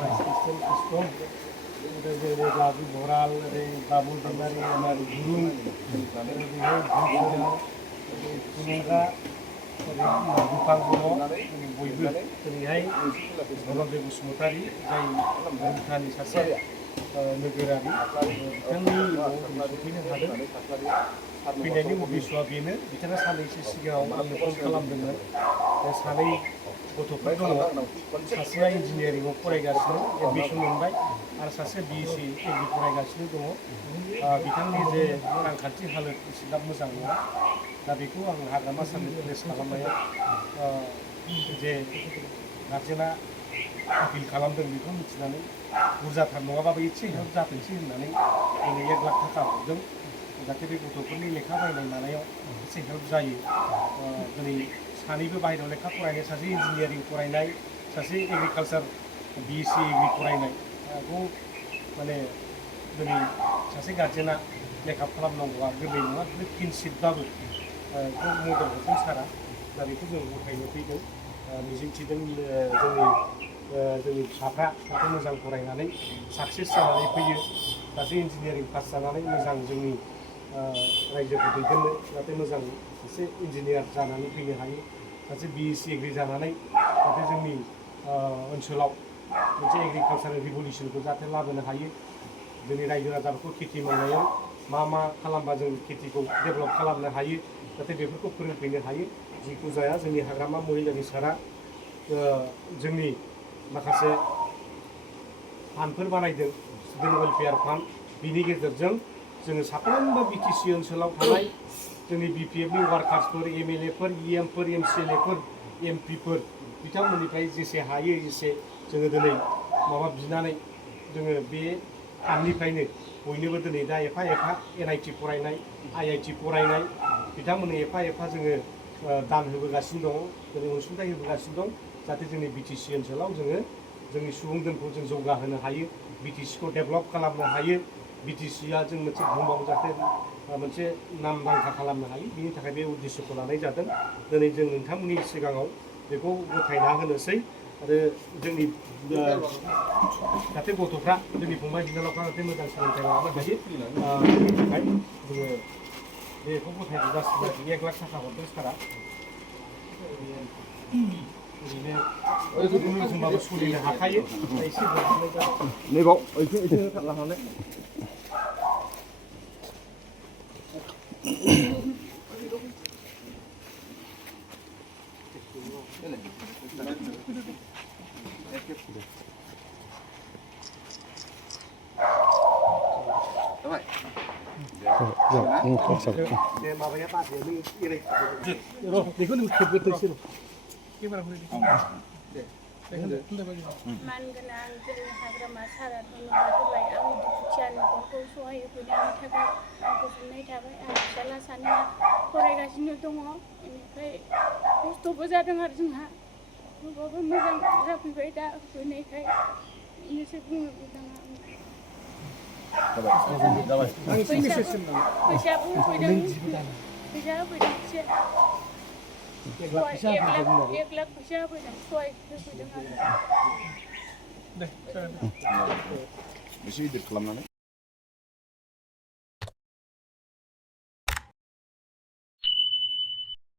Sistem sistem udah jadi lagu moral dari babul dari dari guru dari kuningga dari bupang guru buybu terihai Bambang Bsumutari jai Bhutan सासे नोगोरारि बिथांनि सफैनो हादों फैनायनि उद्देश्यआ बेनो बिथाङा साननैसो सिगाङाव आंनो फन खालामदोंमोन सानै गथ'फोर दङ सासेया इन्जिनियारिंआव फरायगासिनो एडमिसन मोनबाय आरो सासे बिएससि एग्रि फरायगासिनो दङ बिथांनि जे रांखान्थि हालोद एसेग्राब मोजां नङा दा बेखौ आं हाग्रामा साननि प्लेस खालामनायाव जे गार्जेना आपिल खालामदों बेखौ मिथिनानै बुरजाथार नङाबाबो एसे हेल्प जाथोंसै होननानै जोंनो 1 लाख थाखा हरदों जाहाथे बे गथ'फोरनि लेखा बायनाय मानायाव एसे हेल्प जायो दिनै सानैबो बाहेरायाव लेखा फरायनाय सासे इन्जिनियारिं फरायनाय सासे एग्रिकालचार बिएससि एग्रि फरायनायखौ माने दिनै सासे गार्जेना मेकआप खालामनांगौआ गोरलै नङा खिन्थु किनशिपबाबो बेखौ मदद हरदों सारा दा बेखौ जों गथायनो फैदों मिजिंथिदों जोंनि फिसाफ्रा जाहाथे मोजां फरायनानै साक्सेस जानानै फैयो सासे इन्जिनियारिं पास जानानै मोजां जोंनि रायजोखौ दैदेननो जाहाथे मोजां सासे इन्जिनियार जानानै फैनो हायो सासे बिएससि एग्रि जानानै जाहाथे जोंनि ओनसोलाव मोनसे एग्रिकालचार रिभलिउसनखौ जाहाथे लाबोनो हायो जोंनि रायजो राजाफोरखौ खेथि मावनायाव मा खालामबा जों खेथिखौ डेभेलप खालामनो हायो जाहाथे बेफोरखौ फोरोंफैनो हायो जिखु जाया जोंनि हाग्रामा महिलारि सारा जोंनि माखासे फान्डफोर बानायदों स्टुडेन्ट वेलफेयार फान्ड बिनि गेजेरजों जोङो साफ्रोमबो बिटिसि ओनसोलाव थानाय जोंनि बिपिएफनि वार्कार्सफोर एमएलएफोर इएमफोर एमसिएलएफोर एमपिफोर बिथांमोननिफ्राय जेसे हायो एसे जोङो दिनै माबा बिनानै जोङो बे फान्डनिफ्रायनो बयनोबो दिनै दा एफा एनआइटि फरायनाय आइआइटि फरायनाय बिथांमोननो एफा जोङो दान होबोगासिनो दङ दिनै अनसुंथाइ होबोगासिनो दं जाहाथे जोंनि बिटिसि ओनसोलाव जोङो जोंनि सुबुं दोनखौ जों जौगाहोनो हायो बिटिसिखौ डेभेलप खालामनो हायो बिटिसिआ जों मोनसे बुहुमाव जाहाथे मोनसे नामदांखा खालामनो हायो बिनि थाखाय बे उद्देश्यखौ लानाय जादों दिनै जों नोंथांमोननि सिगाङाव बेखौ गथायना होनोसै आरो जोंनि जाहाथे गथ'फ्रा जोंनि फंबाय बिनानावफ्रा जाहाथे मोजां सोलोंथाइ लानो हायो बेनि थाखाय जोङो बेखौ गथायगासिनो 1 लाख थाखा हरदों सारा ओरैनो जोंबाबो सोलिनो हाखायो एसे हरनाय जादों नैबाव एसे लानानै माबाया बाजैया नों एरायखादो बेखौ नों खेबग्रोथोंसै मानगोनां जोंनि हाग्रामा सारा धन्यबाद होबाय आंनि दुखुथिया न'खरखौ सहाय होफैनायनि थाखाय आं गोजोननाय थाबाय आं फिसाला सानैया फरायगासिनो दङ बेनिफ्राय खस्थ'बो जादों आरो जोंहा होमबाबो मोजां जाफैबाय दा होफैनायखाय बेनोसै बुंनो गोनाङा फैसाबो होफैदों फैसा होफैदों एसे 1 लाख फैसा होफैदों सहाय होफैदों आरो एसे गिदिर खालामनानै